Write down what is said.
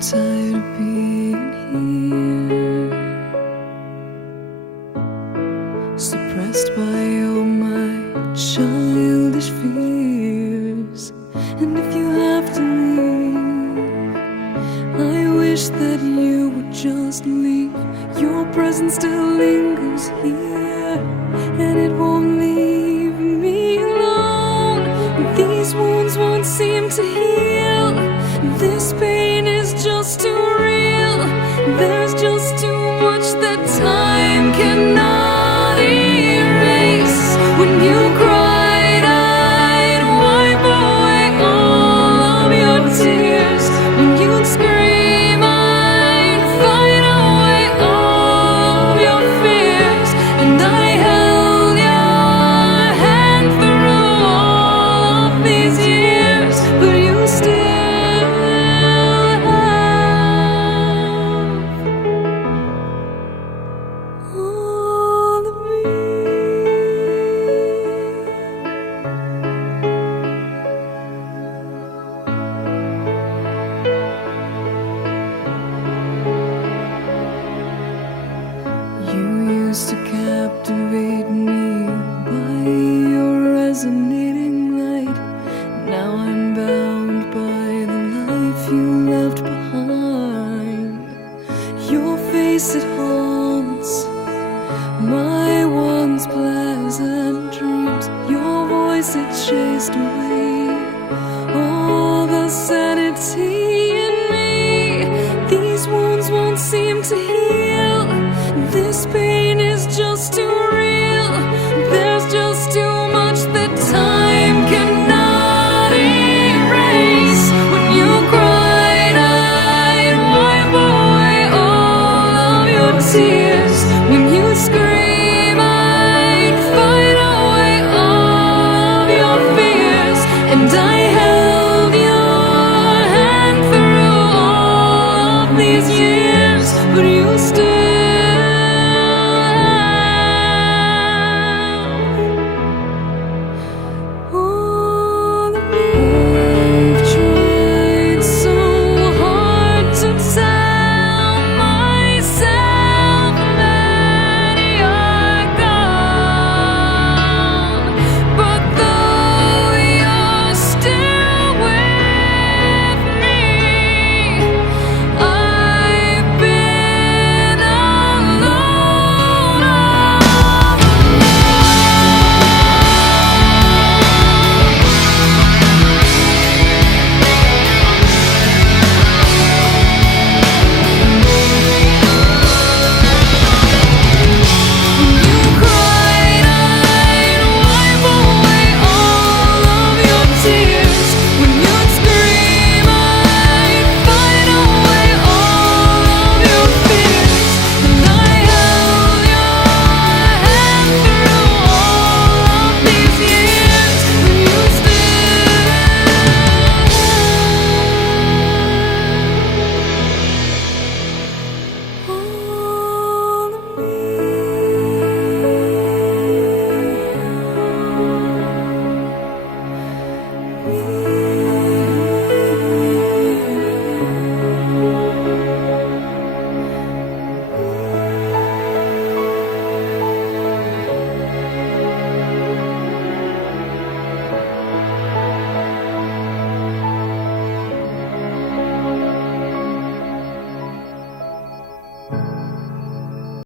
tired of being here, suppressed by all my childish fears. And if you have to leave, I wish that you would just leave. Your presence still lingers here, and it won't leave me alone. These wounds won't seem to heal. This pain is just too real. There's just too much that time cannot erase. When you cried, I'd wipe away all of your tears. When you'd scream, I'd fight away all of your fears. And I held your hand through all of these years, but you still all of me. You used to captivate me by your resonating light. Now I'm bound by the life you left behind. Your face, it haunts my once pleasant dreams. Your voice, it chased away all the sanity in me. These wounds won't seem to heal. This pain is just too real. There's just too much that time cannot erase. When you cried, I'd wipe away all of your tears. When you scream, I'd fight away all of your fears. And I held your hand through all of these years, but you still